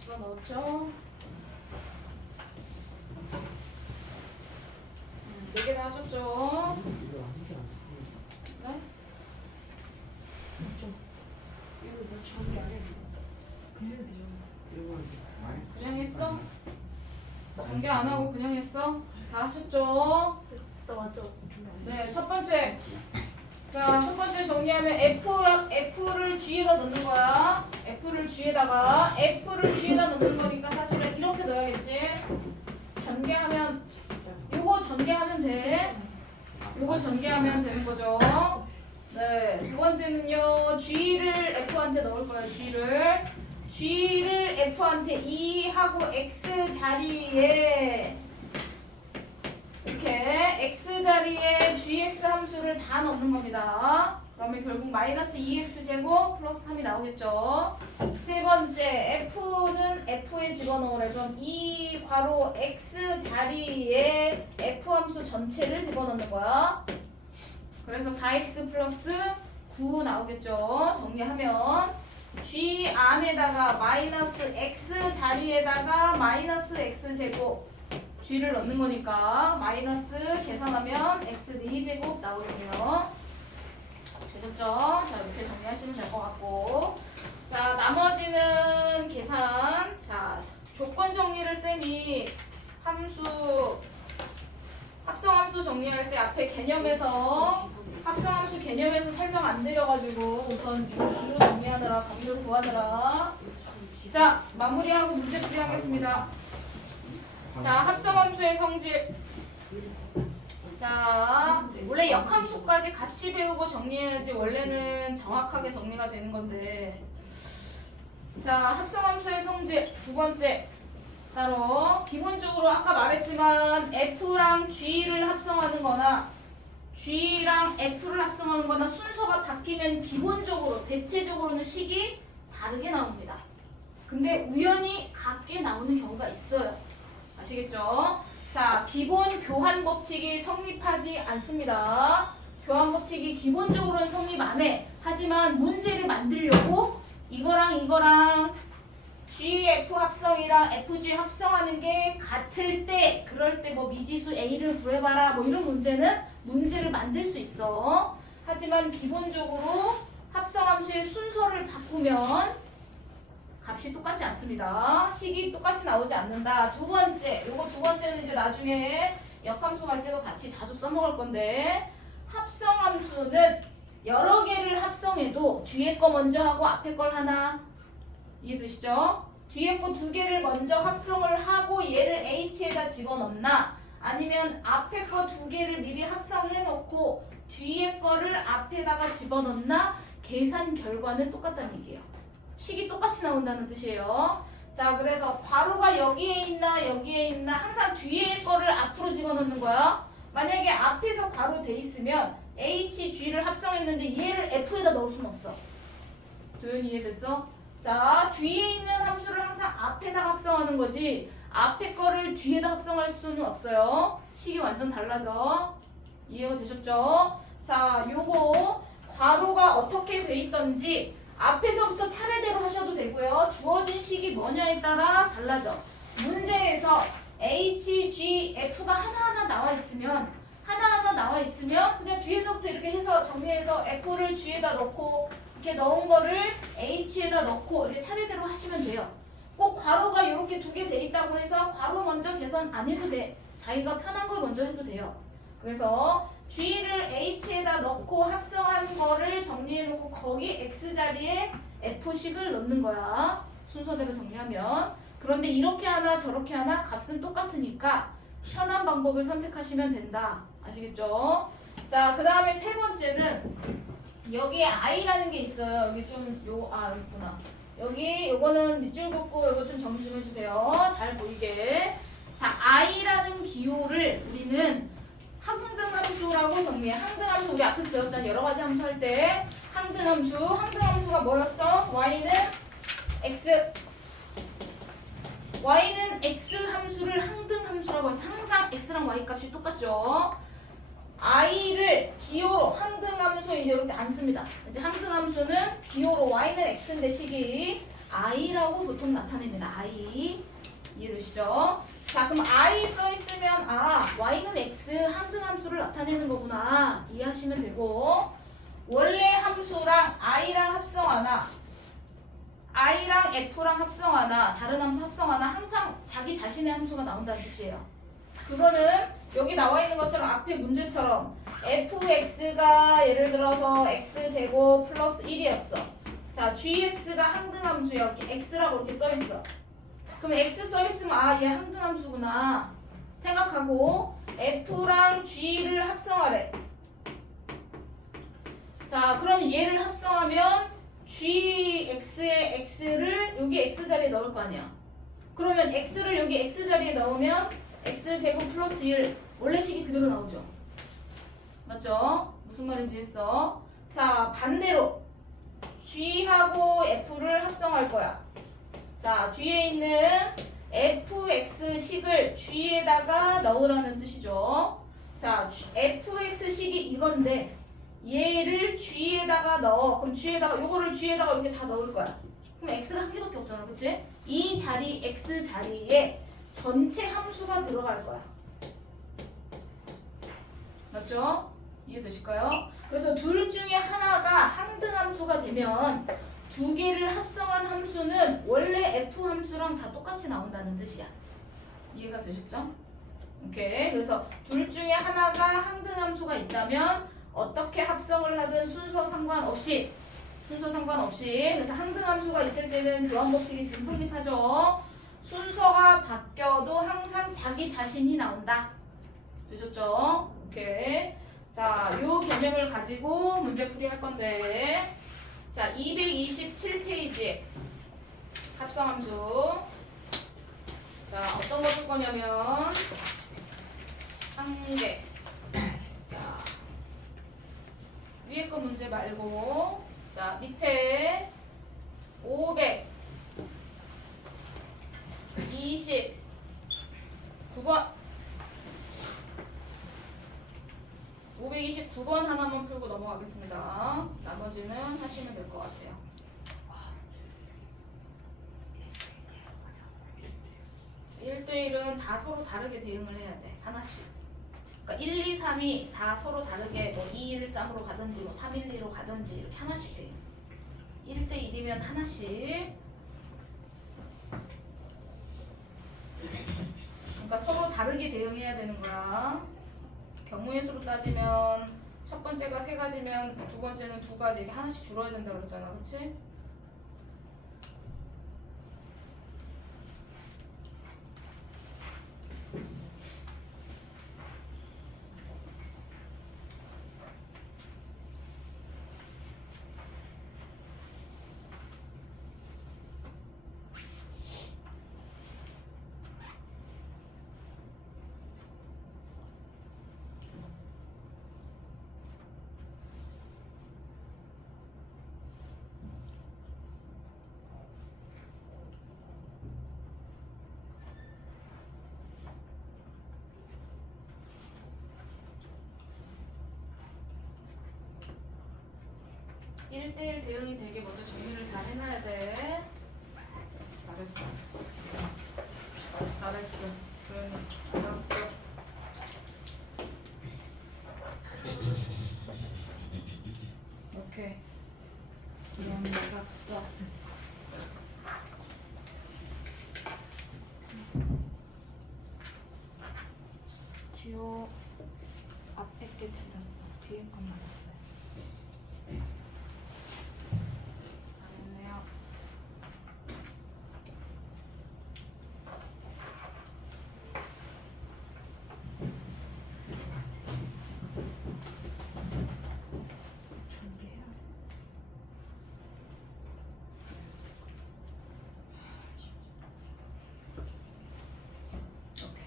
집어넣었죠? 4개나 하셨죠? 네? 그냥 했어? 전개 안 하고 그냥 했어? 다 하셨죠? 네, 첫 번째. 자, 첫 번째 정리하면 F를 G에다 넣는 거야. F를 G에다 넣는 거니까 사실은 이렇게 넣어야겠지. 전개하면, 요거 전개하면 돼. 요거 전개하면 되는 거죠. 네, 두 번째는요. G를 F한테 넣을 거예요. G를 F한테 2하고 X 자리에 이렇게 X 자리에 GX 함수를 다 넣는 겁니다. 그러면 결국 마이너스 2X 제곱 플러스 3이 나오겠죠. 세 번째, F는 F에 집어넣으래. 그럼 이 괄호 X 자리에 F 함수 전체를 집어넣는 거야. 그래서 4X 플러스 9 나오겠죠. 정리하면 G 안에다가 마이너스 X 자리에다가 마이너스 X 제곱 G를 넣는 거니까 마이너스 계산하면 X 4제곱 나오겠네요. 되셨죠? 자, 이렇게 정리하시면 될 것 같고, 자, 나머지는 계산. 자, 조건 정리를 쌤이 합성함수 정리할 때 앞에 합성함수 개념에서 설명 안 드려가지고 우선 이거 기호 정리하느라 강조를 구하느라. 자, 마무리하고 문제풀이 하겠습니다. 자, 합성함수의 성질. 자, 원래 역함수까지 같이 배우고 정리해야지 원래는 정확하게 정리가 되는 건데. 자, 합성함수의 성질 두 번째. 바로 기본적으로 아까 말했지만 F랑 G를 합성하는 거나 G랑 F를 합성하는 거나 순서가 바뀌면 기본적으로 대체적으로는 식이 다르게 나옵니다. 근데 우연히 같게 나오는 경우가 있어요. 아시겠죠? 자, 기본 교환 법칙이 성립하지 않습니다. 교환 법칙이 기본적으로는 성립 안 해. 하지만 문제를 만들려고 이거랑 GF 합성이랑 FG 합성하는 게 같을 때, 그럴 때 뭐 미지수 A를 구해봐라 뭐 이런 문제를 만들 수 있어. 하지만 기본적으로 합성함수의 순서를 바꾸면 값이 똑같지 않습니다. 식이 똑같이 나오지 않는다. 두 번째, 요거 두 번째는 이제 나중에 역함수 할 때도 같이 자주 써먹을 건데, 합성함수는 여러 개를 합성해도 뒤에 거 먼저 하고 앞에 걸 하나, 이해되시죠? 뒤에 거 두 개를 먼저 합성을 하고 얘를 H에다 집어넣나, 아니면 앞에 거 두 개를 미리 합성해 놓고 뒤에 거를 앞에다가 집어넣나, 계산 결과는 똑같다는 얘기예요. 식이 똑같이 나온다는 뜻이에요. 자, 그래서 괄호가 여기에 있나 항상 뒤에 거를 앞으로 집어넣는 거야. 만약에 앞에서 괄호 돼 있으면 H, G를 합성했는데 얘를 F에다 넣을 수는 없어. 도현이 이해됐어? 자, 뒤에 있는 함수를 항상 앞에다가 합성하는 거지 앞에 거를 뒤에다 합성할 수는 없어요. 식이 완전 달라져. 이해가 되셨죠? 자, 요거 괄호가 어떻게 돼 있던지 앞에서부터 차례대로 하셔도 되고요. 주어진 식이 뭐냐에 따라 달라져. 문제에서 H, G, F가 하나하나 나와 있으면 그냥 뒤에서부터 이렇게 해서 정리해서 F를 G에다 넣고 이렇게 넣은 거를 H에다 넣고 이렇게 차례대로 하시면 돼요. 꼭 괄호가 이렇게 두 개 돼 있다고 해서 괄호 먼저 계산 안 해도 돼. 자기가 편한 걸 먼저 해도 돼요. 그래서 G를 H에다 넣고 합성한 거를 정리해놓고 거기 X자리에 F식을 넣는 거야. 순서대로 정리하면. 그런데 이렇게 하나 저렇게 하나 값은 똑같으니까 편한 방법을 선택하시면 된다. 아시겠죠? 자, 그 다음에 세 번째는 여기에 I라는 게 있어요. 여기 좀 있구나. 여기 요거는 밑줄 긋고 요거 좀 정리 좀 해주세요. 잘 보이게. 자, I라는 기호를 우리는 항등함수라고 정리해. 항등함수 우리 앞에서 배웠잖아요. 여러 가지 함수 할 때 항등함수가 뭐였어? Y는 X 함수를 항등함수라고 해서 항상 X랑 Y 값이 똑같죠. I를 기호로 항등함수 이제 이렇게 안 씁니다. 이제 항등함수는 기호로 Y는 X인데 식이 i라고 보통 나타냅니다. i. 이해되시죠? 자, 그럼 i 써있으면 y는 x 항등함수를 나타내는 거구나. 이해하시면 되고, 원래 함수랑 i랑 합성하나 i랑 f랑 합성하나 다른 함수 합성하나 항상 자기 자신의 함수가 나온다는 뜻이에요. 그거는 여기 나와 있는 것처럼 앞에 문제처럼 fx가 예를 들어서 x제곱 플러스 1이었어. 자, gx가 항등함수야. 이렇게 x라고 이렇게 써있어. 그럼 x 써있으면 얘 항등함수구나 생각하고 f랑 g를 합성하래. 자, 그럼 얘를 합성하면 gx의 x를 여기 x 자리에 넣을 거 아니야. 그러면 x를 여기 x 자리에 넣으면 x제곱 플러스 1 원래 식이 그대로 나오죠. 맞죠? 무슨 말인지 했어? 자, 반대로 g하고 f를 합성할 거야. 자, 뒤에 있는 fx식을 g에다가 넣으라는 뜻이죠. 자, fx식이 이건데 얘를 g에다가 넣어. 그럼 g에다가 요거를 g에다가 이렇게 다 넣을 거야. 그럼 x가 한 개밖에 없잖아. 그치? 이 자리 x 자리에 전체 함수가 들어갈 거야. 맞죠? 이해되실까요? 그래서 둘 중에 하나가 항등함수가 되면 두 개를 합성한 함수는 원래 f 함수랑 다 똑같이 나온다는 뜻이야. 이해가 되셨죠? 오케이. 그래서 둘 중에 하나가 항등함수가 있다면 어떻게 합성을 하든 순서 상관없이 그래서 항등함수가 있을 때는 교환법칙이 지금 성립하죠. 순서가 바뀌어도 항상 자기 자신이 나온다. 되셨죠? 오케이. 자, 요 개념을 가지고 문제풀이 할 건데, 자, 227페이지 합성함수. 자, 어떤 거 풀 거냐면 한 개. 자, 위에 거 문제 말고, 자, 밑에 529번 529번 하나만 풀고 넘어가겠습니다. 나머지는 하시면 될 것 같아요. 1대1은 다 서로 다르게 대응을 해야 돼. 하나씩. 그러니까 1, 2, 3이 다 서로 다르게 뭐 2, 1, 3으로 가든지 뭐 3, 1, 2로 가든지 이렇게 하나씩 돼. 1대1이면 하나씩. 그러니까 서로 다르게 대응해야 되는 거야. 경우의 수로 따지면 첫 번째가 3가지면 두 번째는 2가지 이렇게 하나씩 줄어야 된다 그랬잖아. 그치? 일대일 대응이 되게 먼저 정리를 잘 해놔야 돼. 잘했어. 잘했어. 알았어. 오케이. 그럼 맞았어. 지호 앞에 게 틀렸어. 뒤에 건 맞았어요. 잘했네요. 준비해야 돼. 오케이.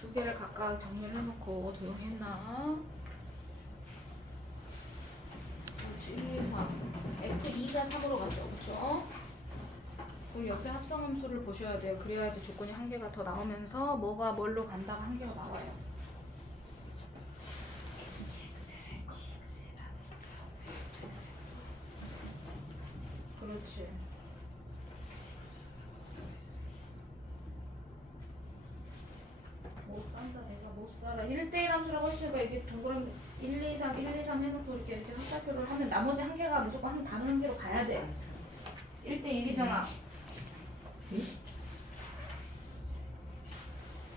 두 개를 각각 정리를 해놓고 도용했나? 1, 3. F2가 3으로 갔죠. 그쵸? 그럼 옆에 합성함수를 보셔야 돼요. 그래야지 조건이 한 개가 더 나오면서 뭐가 뭘로 간다가 한 개가 나와요. 그렇지. 못 산다 내가 못 살아. 1대1 함수라고 했으니까 이게 동그라미 1, 2, 3, 1, 2, 3 해놓고 이렇게 숫자표를 하면 나머지 한 개가 무조건 다른 한 개로 가야 돼. 1대1이잖아.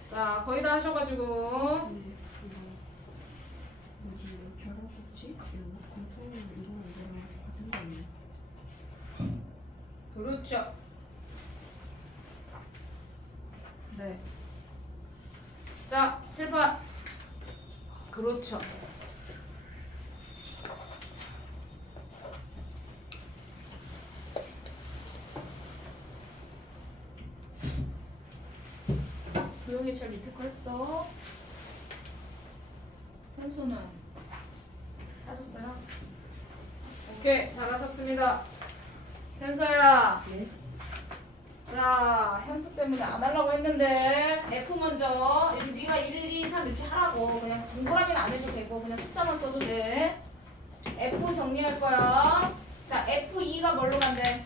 자 거의 다 하셔가지고 뭐지 결합법칙 이런 거 공통으로 이거랑 이거랑 같은 거 아니야? 그렇죠. 네. 자 7번 그렇죠. 도영이 제일 밑에 거 했어. 현수는 하셨어요? 오케이 잘하셨습니다. 현서야. 네. 자 현수 때문에 안 하려고 했는데 F 먼저 네가 1, 2, 3 이렇게 하라고. 그냥 동그라미는 안 해도 되고 그냥 숫자만 써도 돼. F 정리할 거야. 자 F2가 뭘로 간대?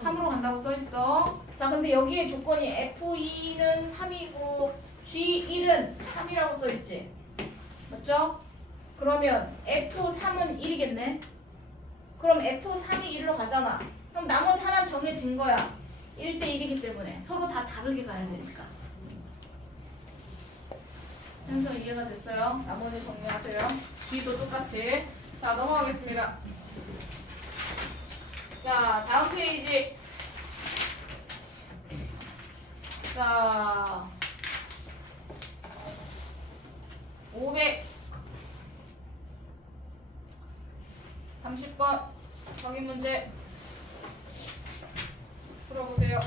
3으로 간다고 써있어. 자 근데 여기에 조건이 F2는 3이고 G1은 3이라고 써있지. 맞죠? 그러면 F3은 1이겠네. 그럼 F3이 1로 가잖아. 그럼 나머지 하나는 정해진 거야. 1대1이기 때문에 서로 다 다르게 가야 되니까. 현서 이해가 됐어요? 나머지 정리하세요. G도 똑같이. 자 넘어가겠습니다. 자 다음 페이지. 자 530번 확인 문제 풀어보세요.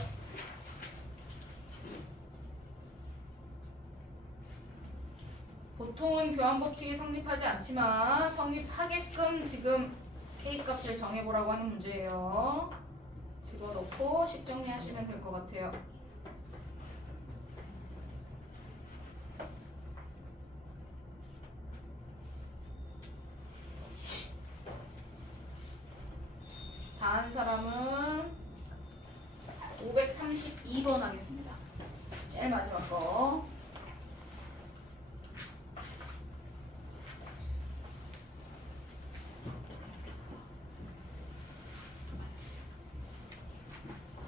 보통은 교환 법칙이 성립하지 않지만 성립하게끔 지금 K값을 정해보라고 하는 문제예요. 집어넣고 식 정리하시면 될 것 같아요. 다 한 사람은 532번 하겠습니다. 제일 마지막 거.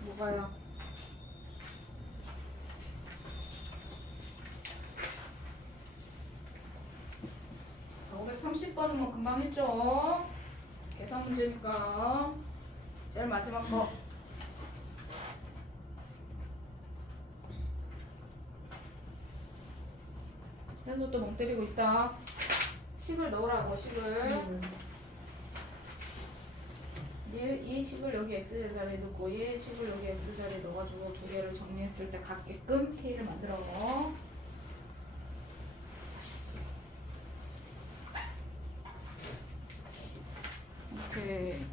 뭐가요? 530번은 뭐 금방 했죠? 계산 문제니까. 제일 마지막 거. 현수 또 멍 때리고 있다. 식을 넣으라고 식을. 이 식을 여기 x 자리에 넣고 얘 식을 여기 x 자리에 넣어가지고 두 개를 정리했을 때 같게끔 K를 만들어. 오케이.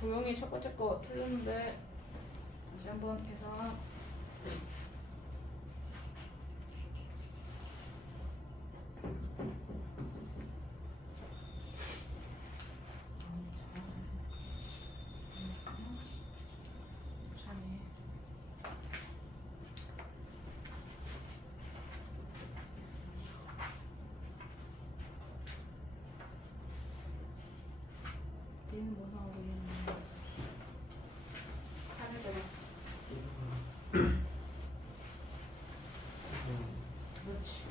도영이 첫 번째 거 틀렸는데 다시 한번 계산. 얘는 뭐 나오고 얘는 뭐 나왔어. 찾아보자. 그렇지.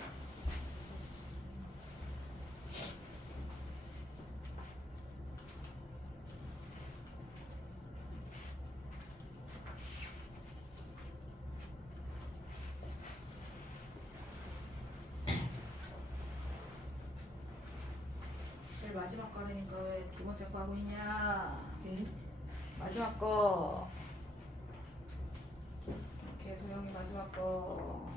제일 마지막 거라니까 왜 두 번째 거 하고 있냐? 마지막 거. 이렇게 도영이 마지막 거.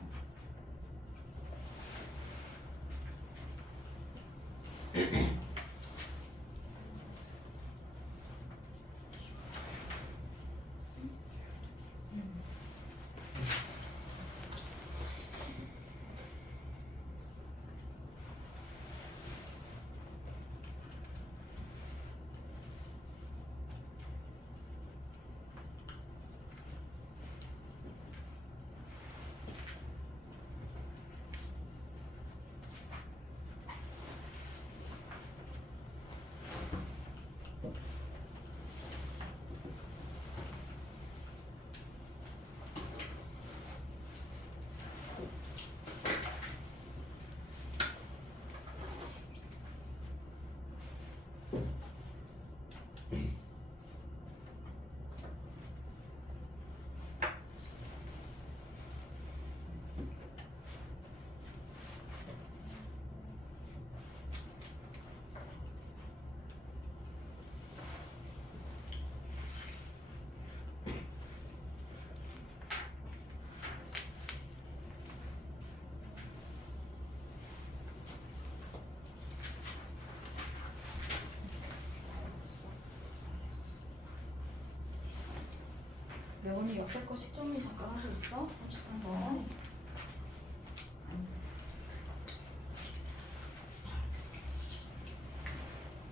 레온이 옆에 거 식정리 잠깐 하고 있어? 33번.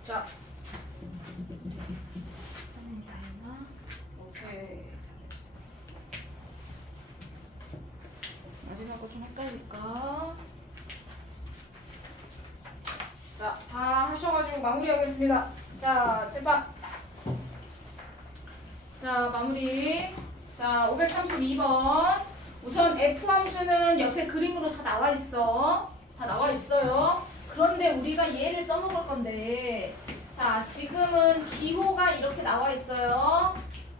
자. 오케이. 잘했어. 마지막 거 좀 헷갈릴까? 자, 다 하셔가지고 마무리하겠습니다. 자, 제발. 자, 마무리. 자, 532번. 우선 F 함수는 옆에 그림으로 다 나와 있어. 다 나와 있어요. 그런데 우리가 얘를 써먹을 건데, 자, 지금은 기호가 이렇게 나와 있어요.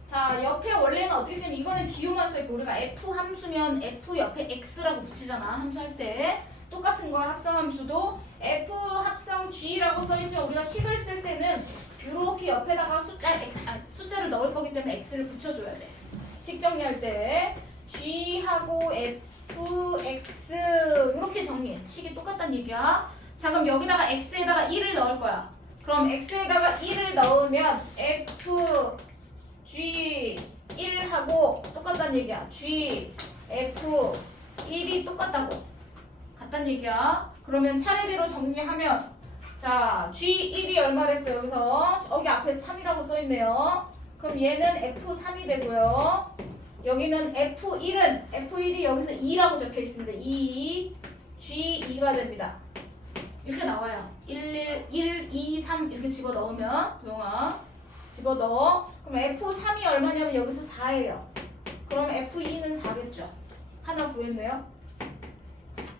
자, 옆에 원래는 어떻게 쓰면 이거는 기호만 써있고, 우리가 F 함수면 F 옆에 X라고 붙이잖아. 함수할 때. 똑같은 거야. 합성함수도 F 합성 G라고 써있지만 우리가 식을 쓸 때는 이렇게 옆에다가 숫자를 넣을 거기 때문에 X를 붙여줘야 돼. 식 정리할 때 G하고 F, X 이렇게 정리해. 식이 똑같다는 얘기야. 자, 그럼 여기다가 X에다가 1을 넣을 거야. 그럼 X에다가 1을 넣으면 F, G 1하고 똑같다는 얘기야. G, F 1이 똑같다고. 같다는 얘기야. 그러면 차례대로 정리하면 자, G1이 얼마랬어요? 여기서 여기 앞에 3이라고 써있네요. 그럼 얘는 F3이 되고요. 여기는 F1이 여기서 2라고 적혀있습니다. 2, G2가 됩니다. 이렇게 나와요. 1, 2, 3 이렇게 집어넣으면 도영아 집어넣어. 그럼 F3이 얼마냐면 여기서 4예요. 그럼 F2는 4겠죠. 하나 구했네요.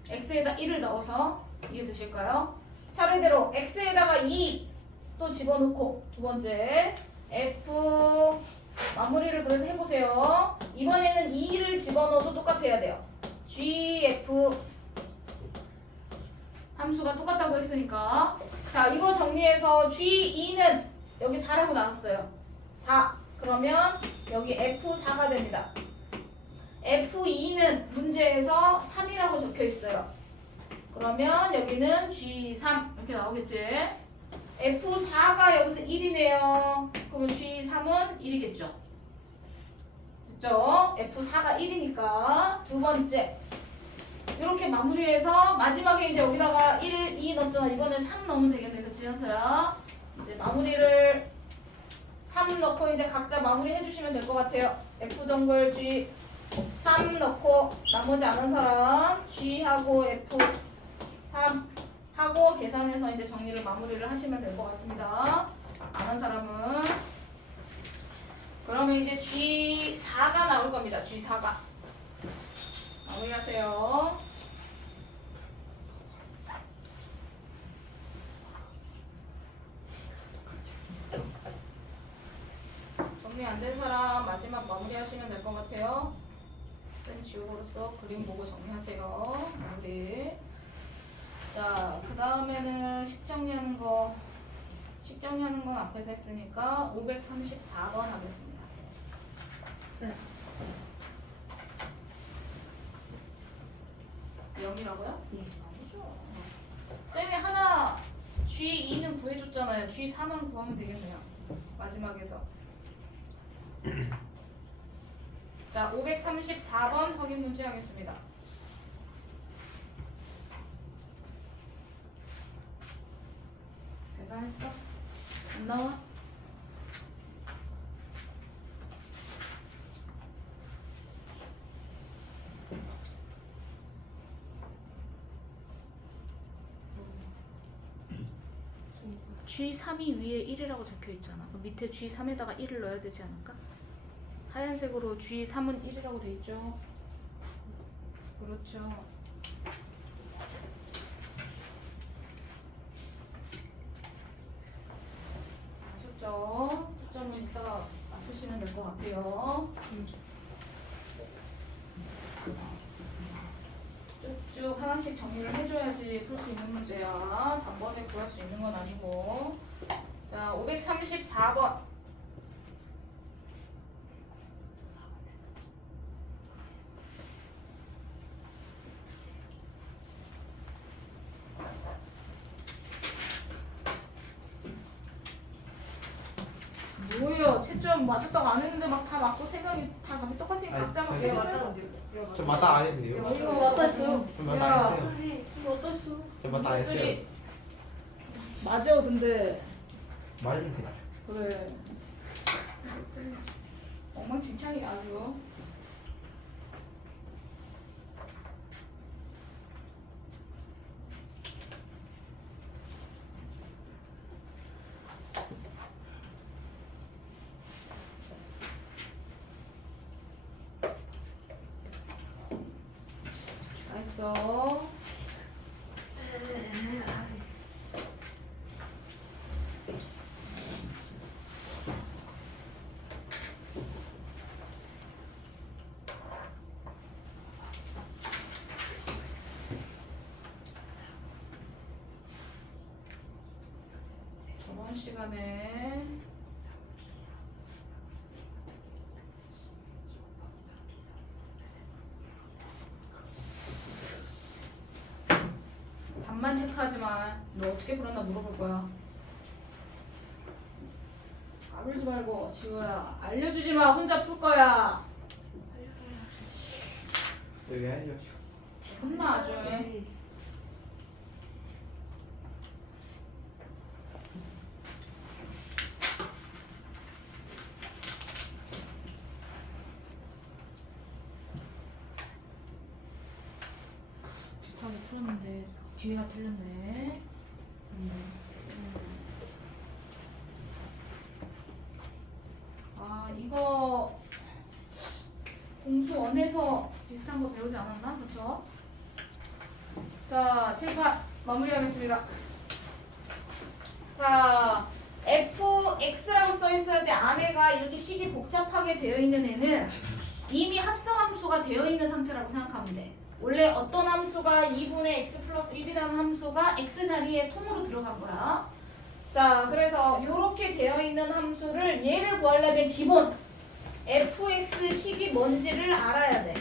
X에다 1을 넣어서 이해되실까요? 차례대로 X에다가 2 또 집어넣고 두 번째 F 마무리를 그래서 해보세요. 이번에는 2를 집어넣어도 똑같아야 돼요. GF 함수가 똑같다고 했으니까 자 이거 정리해서 G2는 여기 4라고 나왔어요. 4 그러면 여기 F4가 됩니다. F2는 문제에서 3이라고 적혀 있어요. 그러면 여기는 G3 이렇게 나오겠지. F4가 여기서 1이네요. 그러면 G3은 1이겠죠. 됐죠? F4가 1이니까 두 번째 이렇게 마무리해서 마지막에 이제 여기다가 1, 2 넣었잖아. 이거는 3 넣으면 되겠네. 그치 현서야? 이제 마무리를 3 넣고 이제 각자 마무리 해주시면 될 것 같아요. F 동글 G 3 넣고 나머지 아는 사람 G하고 F3 하고 계산해서 이제 정리를 마무리를 하시면 될 것 같습니다. 아는 사람은 그러면 이제 G4가 나올 겁니다. G4가 마무리하세요. 정리 안 된 사람 마지막 마무리하시면 될 것 같아요. 쌤 지우고로서 그림 보고 정리하세요. 마무리. 자, 그 다음에는 식 정리하는 건 앞에서 했으니까 534번 하겠습니다. 네. 0이라고요? 예. 아니죠. 쌤이 하나 G2는 구해줬잖아요. G3은 구하면 되겠네요. 마지막에서. 자, 534번 확인 문제 하겠습니다. 계산했어? 안 나와? G3이 위에 1이라고 적혀 있잖아. 그럼 밑에 G3에다가 1을 넣어야 되지 않을까? 하얀색으로 G3은 1이라고 돼 있죠. 그렇죠. 푸시면 될 것 같고요. 쭉쭉 하나씩 정리를 해줘야지 풀 수 있는 문제야. 단번에 구할 수 있는 건 아니고. 자, 534번. 뭐예요? 채점 맞았다고 안 했는데 막 다 맞고 세 명이 다 답이 똑같으니까 각자 아니, 맞게 저기- 맞다고. 저 맞다 안 해도 돼요? 이거 맞다 했어요. 저 맞다 안 했어요. 이거 어떠했어? 저 맞다 안 했어요. 것들이 맞아 근데 말하면 돼. 그래 엉망진창이야 아주. 알았어. 저번 시간에 답만 체크하지 마. 너 어떻게 풀었나 물어볼 거야. 까불지 말고 지호야. 알려주지 마. 혼자 풀 거야. 왜 해요? 혼나 아주. 비슷하게 풀었는데 뒤에가 틀렸네. 아 이거 공수 원에서 비슷한 거 배우지 않았나? 그쵸? 자, 칠판 마무리하겠습니다. 자, fx라고 써 있어야 돼. 안에가 이렇게 식이 복잡하게 되어 있는 애는 이미 합성함수가 되어 있는 상태라고 생각하면 돼. 원래 어떤 함수가 2분의 x 플러스 1이라는 함수가 x 자리에 통으로 들어간 거야. 자, 그래서 이렇게 되어 있는 함수를 얘를 구하려면 기본 fx 식이 뭔지를 알아야 돼.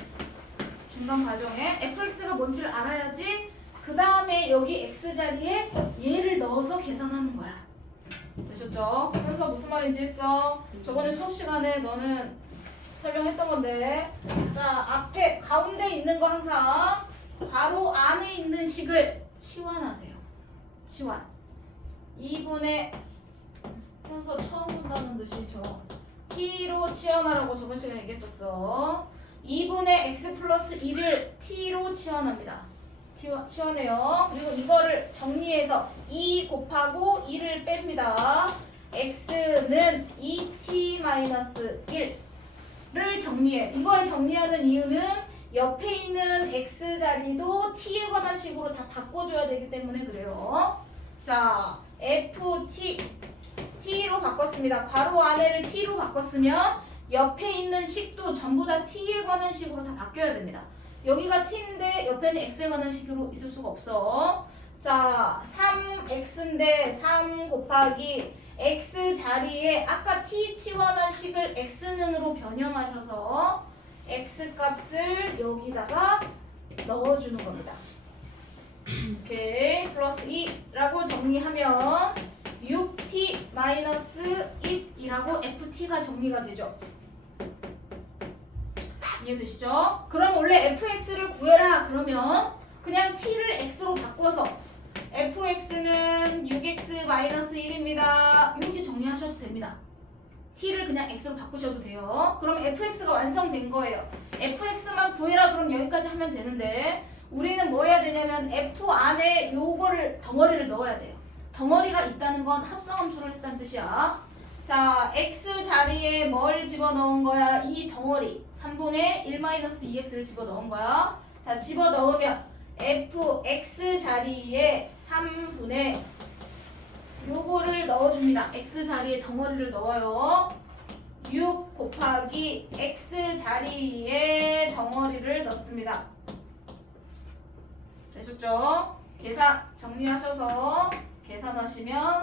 중간 과정에 fx가 뭔지를 알아야지 그 다음에 여기 x 자리에 얘를 넣어서 계산하는 거야. 되셨죠? 현서 무슨 말인지 했어? 저번에 수업 시간에 너는 설명했던 건데, 자 앞에 가운데 있는 거 항상 바로 안에 있는 식을 치환하세요. 치환. 2분의 현서 처음 본다는 듯이 저 t로 치환하라고 저번 시간에 얘기했었어. 2분의 x 플러스 1을 t로 치환합니다. 치환해요. 그리고 이거를 정리해서 2 곱하고 1을 뺍니다. x는 2t-1를 정리해. 이걸 정리하는 이유는 옆에 있는 x 자리도 t에 관한 식으로 다 바꿔줘야 되기 때문에 그래요. 자, t로 바꿨습니다. 괄호 안에를 t로 바꿨으면 옆에 있는 식도 전부 다 t에 관한 식으로 다 바뀌어야 됩니다. 여기가 t인데 옆에는 x에 관한 식으로 있을 수가 없어. 자, 3x인데 3 곱하기 x 자리에 아까 t 치환한 식을 x는으로 변형하셔서 x 값을 여기다가 넣어주는 겁니다. 오케이, 플러스 2라고 정리하면 6t-1이라고 ft가 정리가 되죠. 이해되시죠? 그럼 원래 fx를 구해라 그러면 그냥 t를 x로 바꿔서 fx는 6x-1입니다. 이렇게 정리하셔도 됩니다. t를 그냥 x로 바꾸셔도 돼요. 그럼 fx가 완성된 거예요. fx만 구해라 그럼 여기까지 하면 되는데 우리는 뭐 해야 되냐면 f 안에 요거를 덩어리를 넣어야 돼요. 덩어리가 있다는 건 합성함수를 했다는 뜻이야. 자, x 자리에 뭘 집어넣은 거야? 이 덩어리 3분의 1-2x를 집어넣은 거야. 자, 집어넣으면 fx 자리에 3분의 요거를 넣어줍니다. x 자리에 덩어리를 넣어요. 6 곱하기 x 자리에 덩어리를 넣습니다. 되셨죠? 계산 정리하셔서 계산하시면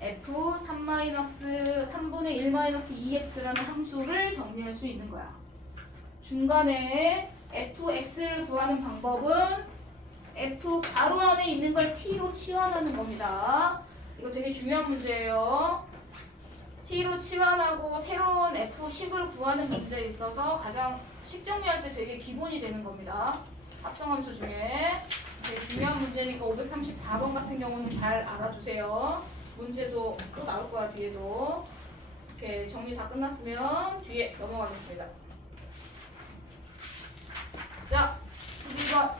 f 3분의 1-2x라는 함수를 정리할 수 있는 거야. 중간에 fx를 구하는 방법은 f 가로 안에 있는 걸 t로 치환하는 겁니다. 이거 되게 중요한 문제예요. t로 치환하고 새로운 f10을 구하는 문제에 있어서 가장 식 정리할 때 되게 기본이 되는 겁니다. 합성함수 중에 되게 중요한 문제니까 534번 같은 경우는 잘 알아주세요. 문제도 또 나올 거야, 뒤에도. 이렇게 정리 다 끝났으면 뒤에 넘어가겠습니다. 자, 12번.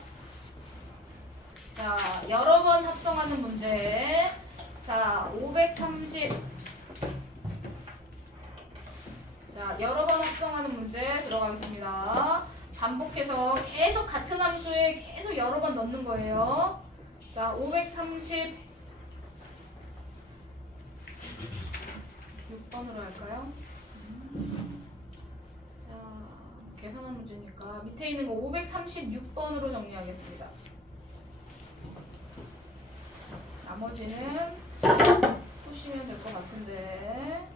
자, 여러 번 합성하는 문제. 자, 530. 자, 여러 번 합성하는 문제 들어가겠습니다. 반복해서 계속 같은 함수에 계속 여러 번 넣는 거예요. 자, 536번으로 할까요? 자, 계산한 문제니까 밑에 있는 거 536번으로 정리하겠습니다. 나머지는 푸시면 될 것 같은데.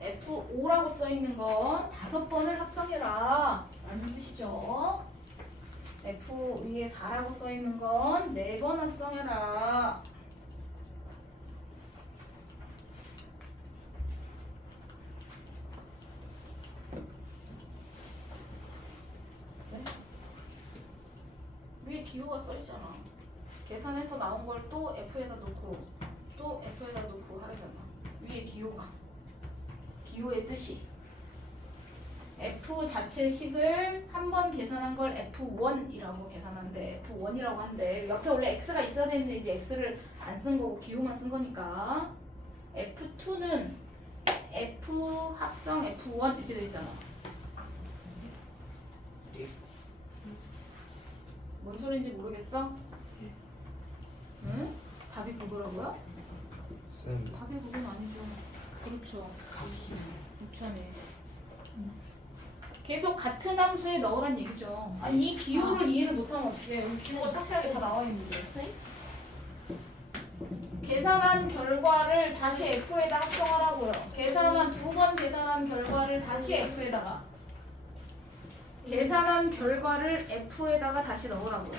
F5라고 써있는 건 5번을 합성해라 라는 뜻이죠. F 위에 4라고 써있는 건 4번 합성해라. 네? 위에 기호가 써있잖아. 계산해서 나온 걸 또 F에다 놓고 또 F에다 놓고 하려잖아. 위에 기호가. 기호의 뜻이 F 자체 식을 한 번 계산한 걸 F1이라고 계산하는데 F1이라고 한데 옆에 원래 X가 있어야 되는데 이제 X를 안 쓴 거고 기호만 쓴 거니까 F2는 F 합성 F1 이렇게 돼 있잖아. 뭔 소리인지 모르겠어? 응? 답이 그거라고요? 쌤 답이 그건 아니죠. 그렇죠. 그렇네. 계속 같은 함수에 넣으란 얘기죠. 이 기호를 이해를 못하면 어떡해. 여기 기호가 착실하게 다 나와 있는데. 계산한 결과를 다시 F에다 합성하라고요. 계산한 2번 계산한 결과를 다시 F에다가 계산한 결과를 F에다가 다시 넣으라고요.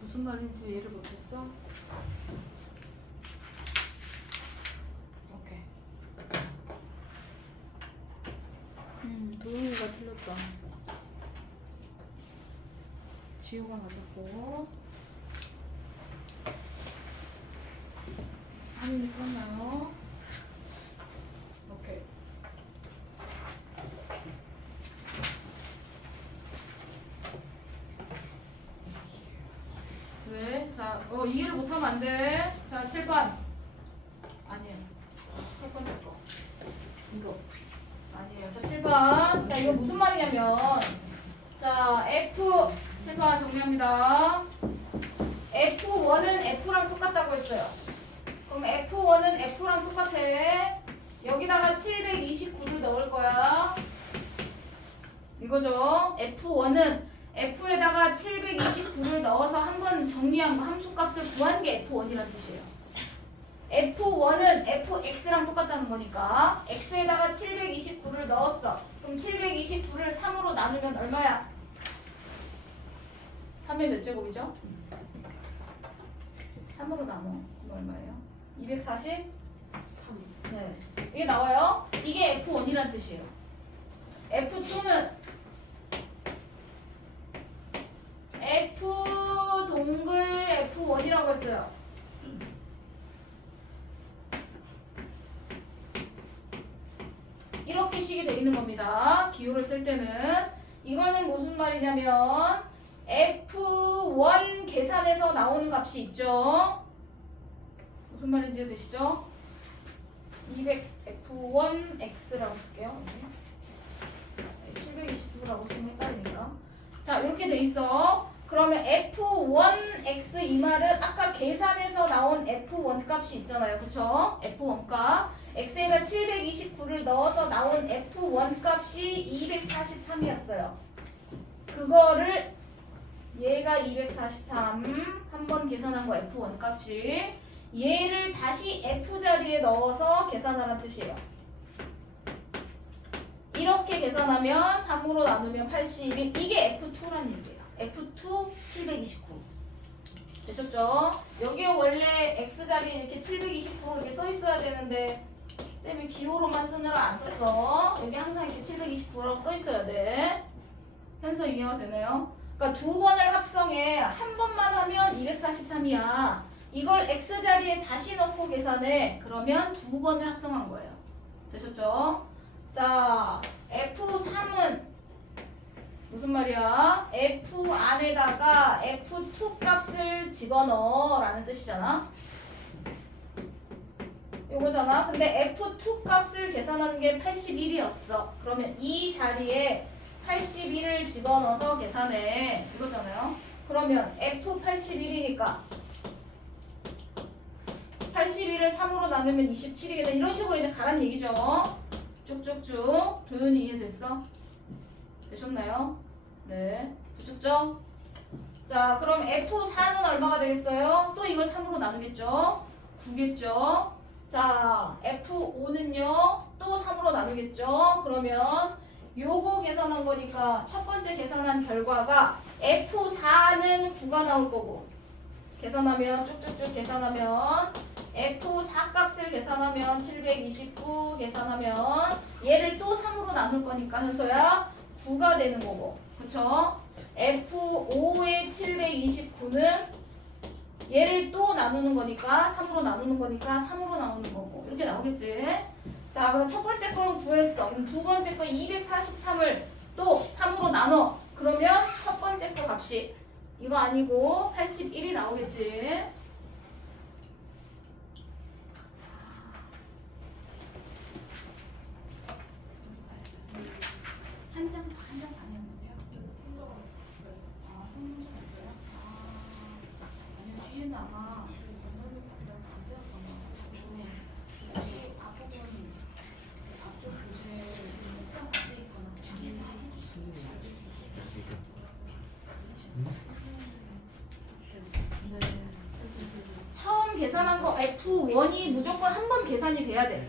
무슨 말인지 이해를 못했어? 오케이. 도영이가 틀렸다. 지호가 맞았고. 하민이 풀었나요? 오케이. 왜? 자, 이해를 못하면 안 돼. 자, 7번. 아니에요. 첫 번째 거. 이거. 아니에요. 자, 7번. 자, 이거 무슨 말이냐면, 자, F, 7번 정리합니다. F1은 F랑 똑같다고 했어요. 그럼 F1은 F랑 똑같아. 여기다가 729를 넣을 거야. 이거죠. F1은 F에다가 729를 넣어서 한번 정리한 거 함수값을 구한 게 F1이라는 뜻이에요. F1은 Fx랑 똑같다는 거니까 X에다가 729를 넣었어. 그럼 729를 3으로 나누면 얼마야? 3의 몇 제곱이죠? 3으로 나눠. 그럼 얼마예요? 243? 네. 이게 나와요. 이게 F1이라는 뜻이에요. F2는 식이 돼 있는 겁니다. 기호를 쓸 때는 이거는 무슨 말이냐면 F1 계산에서 나오는 값이 있죠. 무슨 말인지 되시죠? 200F1X라고 쓸게요. 729라고 쓰면 헷갈리니까. 자, 이렇게 돼 있어. 그러면 F1X 이 말은 아까 계산에서 나온 F1 값이 있잖아요. 그쵸? F1 값. X에다 729를 넣어서 나온 F1 값이 243이었어요. 그거를 얘가 243 한 번 계산한 거 F1 값이 얘를 다시 F자리에 넣어서 계산하라는 뜻이에요. 이렇게 계산하면 3으로 나누면 81 이게 F2란 얘기예요. F2 729 되셨죠? 여기에 원래 X자리에 이렇게 729 이렇게 써 있어야 되는데 쌤이 기호로만 쓰느라 안 썼어. 여기 항상 이렇게 729라고 써 있어야 돼. 현서 이해가 되나요? 그러니까 두 번을 합성해. 한 번만 하면 243이야. 이걸 X자리에 다시 넣고 계산해. 그러면 두 번을 합성한 거예요. 되셨죠? 자, F3은 무슨 말이야? F 안에다가 F2 값을 집어넣어 라는 뜻이잖아. 요거잖아. 근데 F2 값을 계산하는 게 81이었어. 그러면 이 자리에 81을 집어넣어서 계산해. 이거잖아요. 그러면 F81이니까 81을 3으로 나누면 27이겠다. 이런 식으로 이제 가란 얘기죠. 쭉쭉쭉. 도현이 이해됐어? 되셨나요? 네. 되셨죠? 자, 그럼 F4는 얼마가 되겠어요? 또 이걸 3으로 나누겠죠? 9겠죠? 자, F5는요? 또 3으로 나누겠죠? 그러면 요거 계산한 거니까 첫 번째 계산한 결과가 F4는 9가 나올 거고 계산하면 쭉쭉쭉 계산하면 F4 값을 계산하면 729 계산하면 얘를 또 3으로 나눌 거니까 현서야 9가 되는 거고 그쵸? F5의 729는 얘를 또 나누는 거니까 3으로 나누는 거니까 3으로 나오는 거고 이렇게 나오겠지? 자, 그럼 첫 번째 건 구했어. 그럼 두 번째 거 243을 또 3으로 나눠. 그러면 첫 번째 거 값이 이거 아니고 81이 나오겠지? 한 장 반이었는데요. 아, 성공했어요? 아니, 뒤에는 아마 번호를 받아서 안 되었거든요. 혹시 앞부분 앞쪽 교재에 좀 안돼 있거나 정리 다 해주시면 네. 처음 계산한 거 F1이 무조건 한 번 계산이 돼야 돼.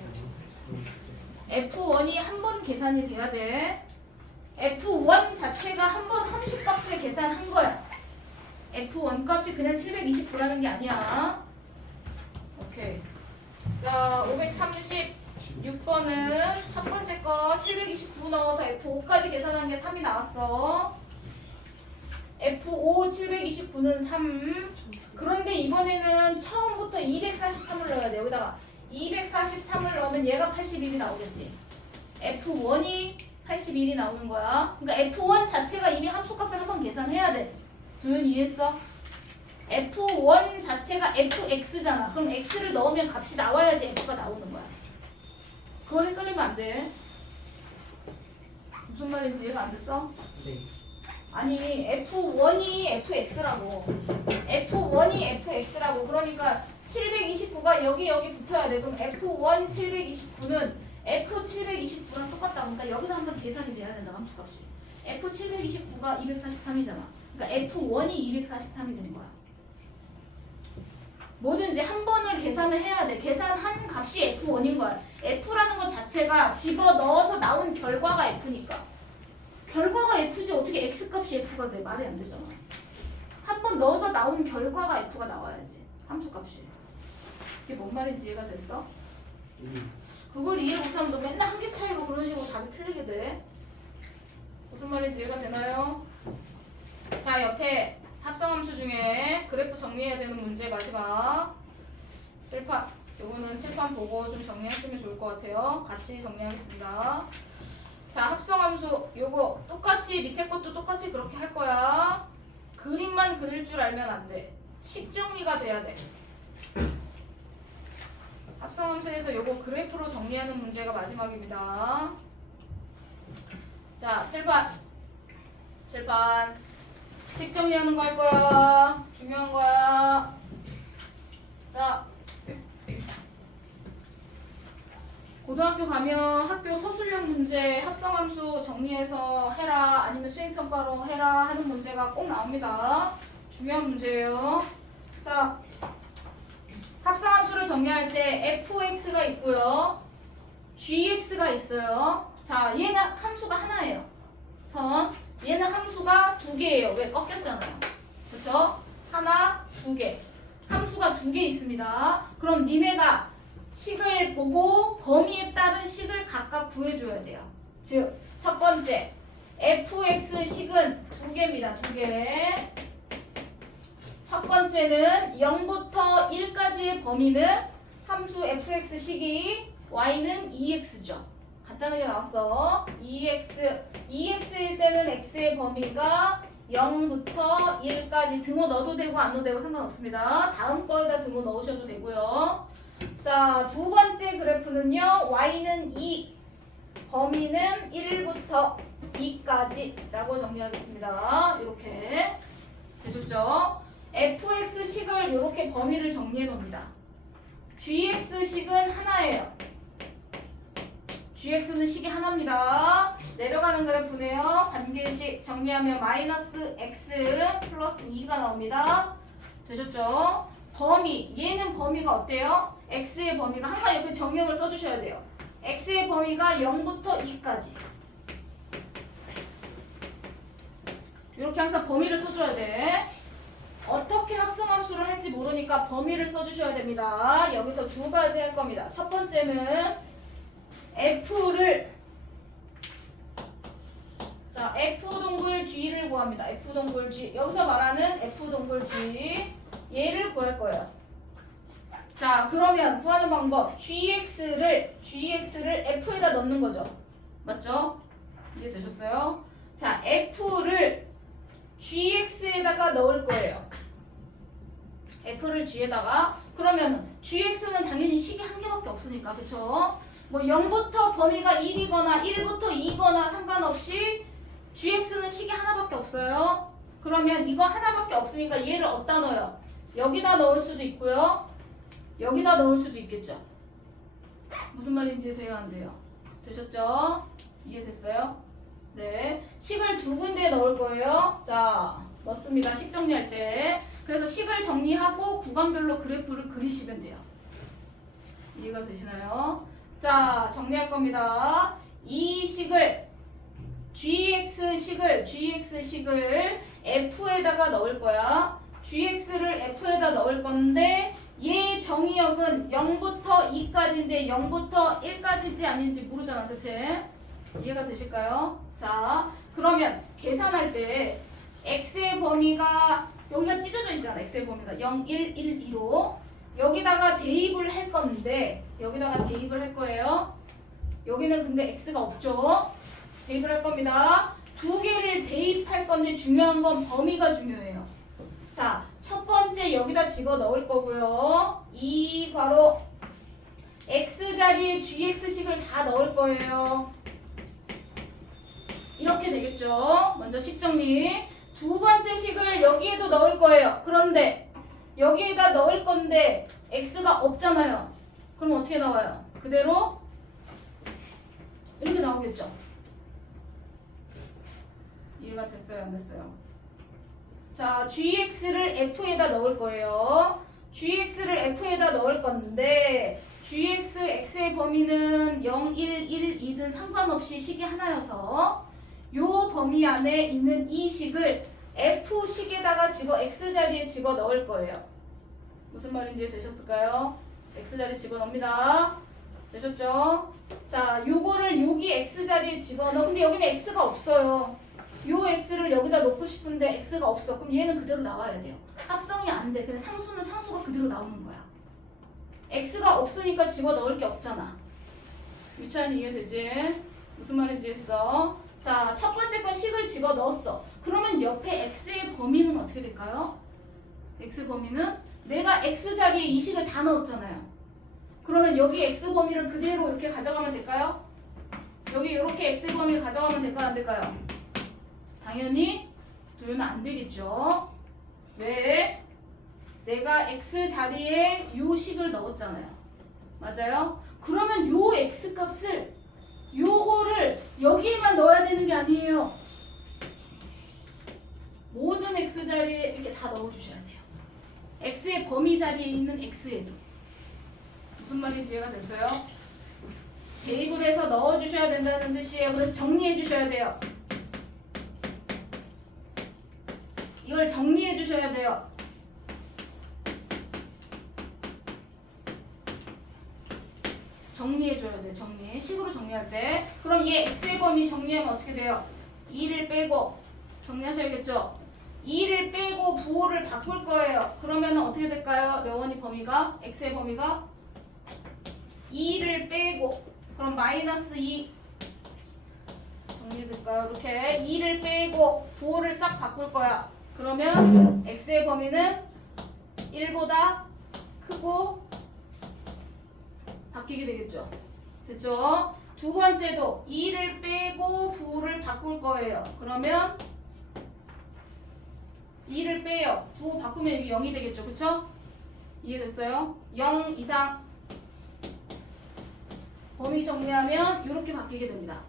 F1이 한 번 계산이 돼야 돼. F1 자체가 한 번 함수값을 계산한 거야. F1 값이 그냥 729라는 게 아니야. 오케이. 자, 536번은 첫 번째 거 729 넣어서 F5까지 계산한 게 3이 나왔어. F5 729는 3. 그런데 이번에는 처음부터 243을 넣어야 돼. 여기다가 243을 넣으면 얘가 81이 나오겠지. F1이 81이 나오는 거야. 그러니까 F1 자체가 이미 함수값을 한번 계산해야 돼. 도현이 이해했어? F1 자체가 Fx잖아. 그럼 X를 넣으면 값이 나와야지 F가 나오는 거야. 그걸 헷갈리면 안 돼. 무슨 말인지 이해가 안 됐어? 네. 아니 F1이 FX라고. F1이 FX라고. 그러니까 729가 여기 붙어야 돼. 그럼 F1 729는 F729랑 똑같다. 그러니까 여기서 한번 계산이 돼야 된다. 함수값이. F729가 243이잖아. 그러니까 F1이 243이 되는 거야. 뭐든지 한 번을 계산을 해야 돼. 계산한 값이 F1인 거야. F라는 것 자체가 집어넣어서 나온 결과가 F니까. 결과가 F지 어떻게 X값이 F가 돼? 말이 안 되잖아. 한 번 넣어서 나온 결과가 F가 나와야지. 함수값이. 이게 뭔 말인지 이해가 됐어? 그걸 이해 못하면 너 맨날 한 개 차이로 그런 식으로 답이 틀리게 돼. 무슨 말인지 이해가 되나요? 자, 옆에 합성함수 중에 그래프 정리해야 되는 문제 마지막 7파 요거는 칠판 보고 좀 정리하시면 좋을 것 같아요. 같이 정리하겠습니다. 자, 합성함수 요거 똑같이 밑에 것도 똑같이 그렇게 할 거야. 그림만 그릴 줄 알면 안 돼. 식 정리가 돼야 돼. 합성함수에서 요거 그래프로 정리하는 문제가 마지막입니다. 자, 7번. 식 정리하는 거 할 거야. 중요한 거야. 자, 고등학교 가면 학교 서술형 문제 합성함수 정리해서 해라 아니면 수행평가로 해라 하는 문제가 꼭 나옵니다. 중요한 문제예요. 자, 합성함수를 정리할 때 fx가 있고요. gx가 있어요. 자, 얘는 함수가 하나예요. 선. 얘는 함수가 두 개예요. 왜? 꺾였잖아요. 그쵸? 하나, 두 개. 함수가 두 개 있습니다. 그럼 니네가 식을 보고 범위에 따른 식을 각각 구해줘야 돼요. 즉, 첫 번째 fx 식은 두 개입니다. 두 개. 첫 번째는 0부터 1까지의 범위는 함수 fx 식이 y는 2x죠. 간단하게 나왔어. 2x일 때는 x의 범위가 0부터 1까지 등호 넣어도 되고 안 넣어도 되고 상관없습니다. 다음 거에다 등호 넣으셔도 되고요. 자, 두 번째 그래프는요. y는 2, 범위는 1부터 2까지 라고 정리하겠습니다. 이렇게 되셨죠? fx식을 이렇게 범위를 정리해 놓습니다. gx식은 하나예요. gx는 식이 하나입니다. 내려가는 그래프네요. 관계식 정리하면 마이너스 x 플러스 2가 나옵니다. 되셨죠? 범위, 얘는 범위가 어때요? x의 범위가 항상 옆에 정형을 써주셔야 돼요. x의 범위가 0부터 2까지. 이렇게 항상 범위를 써줘야 돼. 어떻게 합성함수를 할지 모르니까 범위를 써주셔야 됩니다. 여기서 두 가지 할 겁니다. 첫 번째는 f를 자, f 동글 g를 구합니다. f 동글 g. 여기서 말하는 f 동글 g 얘를 구할 거예요. 자, 그러면 구하는 방법 gx를 f에다 넣는 거죠. 맞죠? 이해되셨어요? 자, f를 gx에다가 넣을 거예요. f를 g에다가. 그러면 gx는 당연히 식이 한 개밖에 없으니까, 그쵸? 뭐 0부터 범위가 1이거나 1부터 2거나 상관없이 gx는 식이 하나밖에 없어요. 그러면 이거 하나밖에 없으니까 얘를 어디다 넣어요? 여기다 넣을 수도 있고요. 여기다 넣을 수도 있겠죠. 무슨 말인지 돼요, 안 돼요? 되셨죠? 이해됐어요? 네. 식을 두 군데에 넣을 거예요. 자, 넣습니다. 식 정리할 때. 그래서 식을 정리하고 구간별로 그래프를 그리시면 돼요. 이해가 되시나요? 자, 정리할 겁니다. 이 식을 gx식을 f에다가 넣을 거야. gx를 f에다 넣을 건데 얘 정의역은 0부터 2까지인데 0부터 1까지인지 아닌지 모르잖아. 그치? 이해가 되실까요? 자, 그러면 계산할 때 x의 범위가 여기가 찢어져 있잖아. x의 범위가 0, 1, 1, 2로 여기다가 대입을 할 건데 여기다가 대입을 할 거예요. 여기는 근데 x가 없죠. 대입을 할 겁니다. 두 개를 대입할 건데 중요한 건 범위가 중요해요. 자, 첫 번째 여기다 집어 넣을 거고요. 이 괄호 x 자리에 gx식을 다 넣을 거예요. 이렇게 되겠죠. 먼저 식 정리. 두 번째 식을 여기에도 넣을 거예요. 그런데 여기에다 넣을 건데 x가 없잖아요. 그럼 어떻게 나와요? 그대로 이렇게 나오겠죠. 이해가 됐어요? 안 됐어요? 자, gx를 f에다 넣을 거예요. gx를 f에다 넣을 건데 gx, x의 범위는 0, 1, 1, 2든 상관없이 식이 하나여서 요 범위 안에 있는 이 식을 f식에다가 x자리에 집어 넣을 거예요. 무슨 말인지 되셨을까요? x자리에 집어 넣습니다. 되셨죠? 자, 요거를 여기 x자리에 집어 넣어. 근데 여기는 x가 없어요. 요 x를 여기다 놓고 싶은데 x가 없어. 그럼 얘는 그대로 나와야 돼요. 합성이 안 돼. 그냥 상수는 상수가 그대로 나오는 거야. x가 없으니까 집어넣을 게 없잖아. 유치한이 이해되지? 무슨 말인지 했어? 자, 첫 번째 건 식을 집어넣었어. 그러면 옆에 x의 범위는 어떻게 될까요? x 범위는 내가 x 자리에 이 식을 다 넣었잖아요. 그러면 여기 x 범위를 그대로 이렇게 가져가면 될까요? 여기 이렇게 x 범위를 가져가면 될까요? 안 될까요? 당연히 도요는 안 되겠죠. 왜? 내가 x 자리에 요 식을 넣었잖아요. 맞아요? 그러면 요 x 값을 요거를 여기에만 넣어야 되는 게 아니에요. 모든 x 자리에 이렇게 다 넣어주셔야 돼요. x의 범위 자리에 있는 x에도. 무슨 말인지 이해가 됐어요? 대입을 해서 넣어주셔야 된다는 뜻이에요. 그래서 정리해 주셔야 돼요. 이걸 정리해 주셔야 돼요. 정리해줘야 돼. 정리. 식으로 정리할 때. 그럼 얘 x의 범위 정리하면 어떻게 돼요? 2를 빼고 정리하셔야겠죠? 2를 빼고 부호를 바꿀 거예요. 그러면 어떻게 될까요? 려원이 범위가 x의 범위가 2를 빼고 그럼 마이너스 2 정리될까요? 이렇게 2를 빼고 부호를 싹 바꿀 거야. 그러면 x의 범위는 1보다 크고 바뀌게 되겠죠. 됐죠? 두 번째도 2를 빼고 부호를 바꿀 거예요. 그러면 2를 빼요. 부호 바꾸면 여기 0이 되겠죠. 그쵸? 이해됐어요? 0 이상 범위 정리하면 이렇게 바뀌게 됩니다.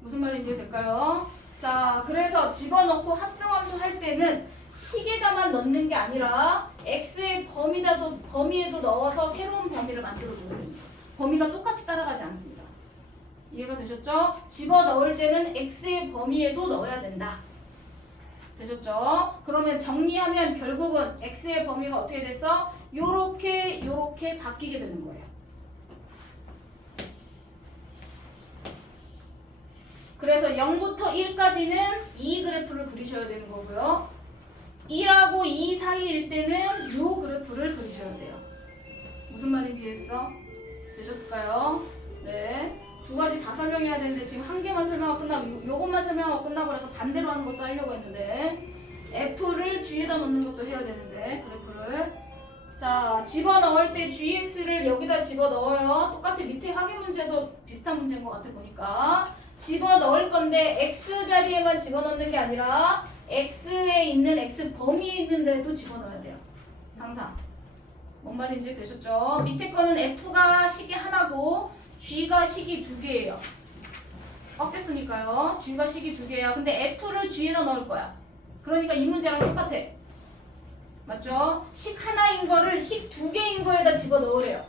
무슨 말인지 될까요? 자, 그래서 집어넣고 합성함수 할 때는 식에다만 넣는 게 아니라 x의 범위에도 넣어서 새로운 범위를 만들어줘야 됩니다. 범위가 똑같이 따라가지 않습니다. 이해가 되셨죠? 집어넣을 때는 x의 범위에도 넣어야 된다. 되셨죠? 그러면 정리하면 결국은 x의 범위가 어떻게 됐어? 요렇게 바뀌게 되는 거예요. 그래서 0부터 1까지는 이 그래프를 그리셔야 되는 거고요. 1하고 2 사이일 때는 요 그래프를 그리셔야 돼요. 무슨 말인지 이해했어? 되셨을까요? 네. 두 가지 다 설명해야 되는데 지금 한 개만 설명하고 끝나고 요것만 설명하고 끝나버려서 반대로 하는 것도 하려고 했는데 F를 G에다 넣는 것도 해야 되는데 그래프를 자 집어넣을 때 GX를 여기다 집어넣어요. 똑같아. 밑에 확인 문제도 비슷한 문제인 것 같아 보니까 집어넣을 건데 X 자리에만 집어넣는 게 아니라 X에 있는 X 범위에 있는 데도 집어넣어야 돼요. 항상. 뭔 말인지 되셨죠? 밑에 거는 F가 식이 하나고 G가 식이 두 개예요. 꺾였으니까요. G가 식이 두 개야. 근데 F를 G에다 넣을 거야. 그러니까 이 문제랑 똑같아. 맞죠? 식 하나인 거를 식 두 개인 거에다 집어넣으래요.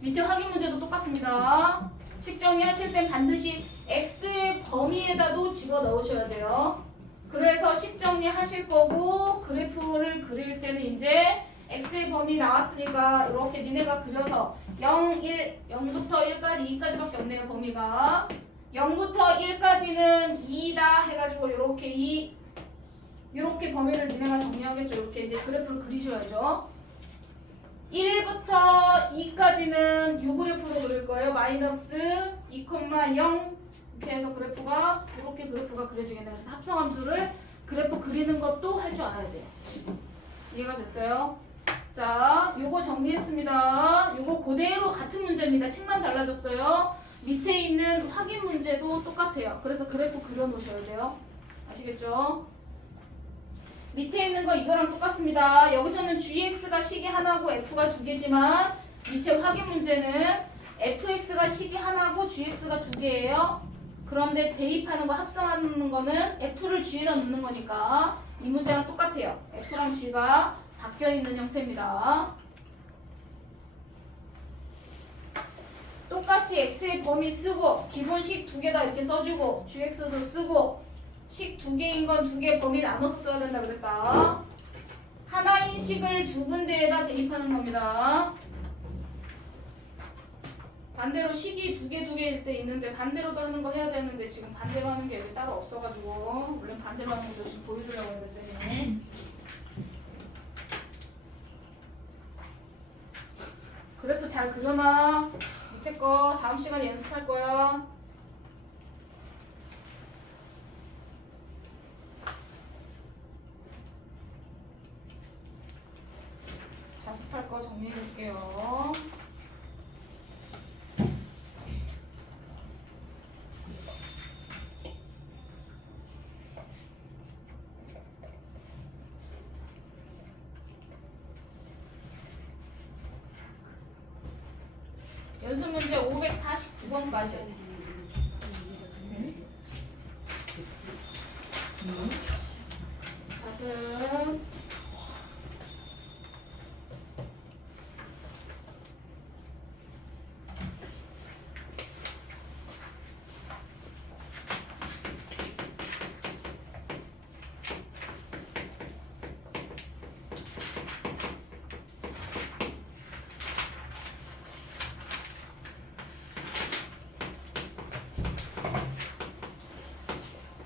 밑에 확인 문제도 똑같습니다. 식 정리하실 땐 반드시 X의 범위에다도 집어넣으셔야 돼요. 그래서 식 정리하실 거고 그래프를 그릴 때는 이제 X의 범위 나왔으니까 이렇게 니네가 그려서 0, 1, 0부터 1까지 2까지밖에 없네요. 범위가 0부터 1까지는 2다 해가지고 이렇게 2 이렇게 범위를 니네가 정리하겠죠. 이렇게 이제 그래프를 그리셔야죠. 1부터 2까지는 이 그래프로 그릴 거예요. 마이너스 2,0 이렇게 해서 그래프가 이렇게 그래프가 그려지겠네요. 그래서 합성함수를 그래프 그리는 것도 할 줄 알아야 돼요. 이해가 됐어요? 자, 요거 정리했습니다. 요거 그대로 같은 문제입니다. 식만 달라졌어요. 밑에 있는 확인 문제도 똑같아요. 그래서 그래프 그려놓으셔야 돼요. 아시겠죠? 밑에 있는 거 이거랑 똑같습니다. 여기서는 gx가 식이 하나고 f가 두 개지만 밑에 확인 문제는 fx가 식이 하나고 gx가 두 개예요. 그런데 대입하는 거 합성하는 거는 f를 g에다 넣는 거니까 이 문제랑 똑같아요. f랑 g가 바뀌어 있는 형태입니다. 똑같이 x의 범위 쓰고 기본식 두 개 다 이렇게 써주고 gx도 쓰고 식 두 개인 건 두 개 범위 나눠서 써야 된다 그랬다. 하나인 식을 두 군데에다 대입하는 겁니다. 반대로 식이 두 개일 때 있는데 반대로도 하는 거 해야 되는데 지금 반대로 하는 게 여기 따로 없어가지고 원래 반대로 하는 것도 지금 보여주려고 했는데 쌤이 그래프 잘 그려놔. 밑에 거 다음 시간에 연습할 거야. 자습할 거 정리해 줄게요. 연습 문제 549번까지. 자습.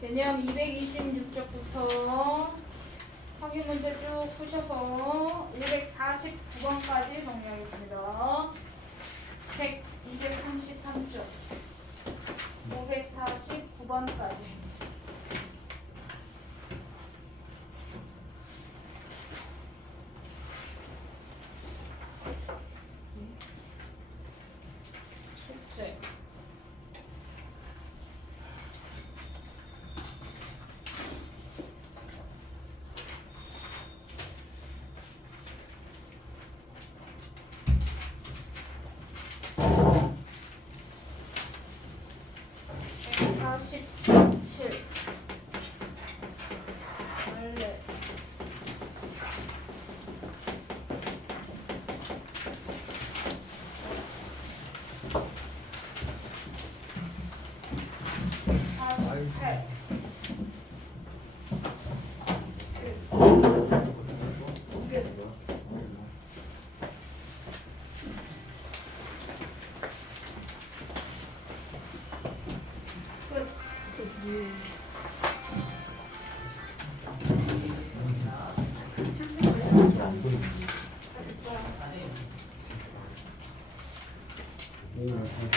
개념 226쪽부터 확인 문제 쭉 푸셔서 549번까지 정리하겠습니다. 233쪽 549번까지. 숙제. 원래 오, 무서워.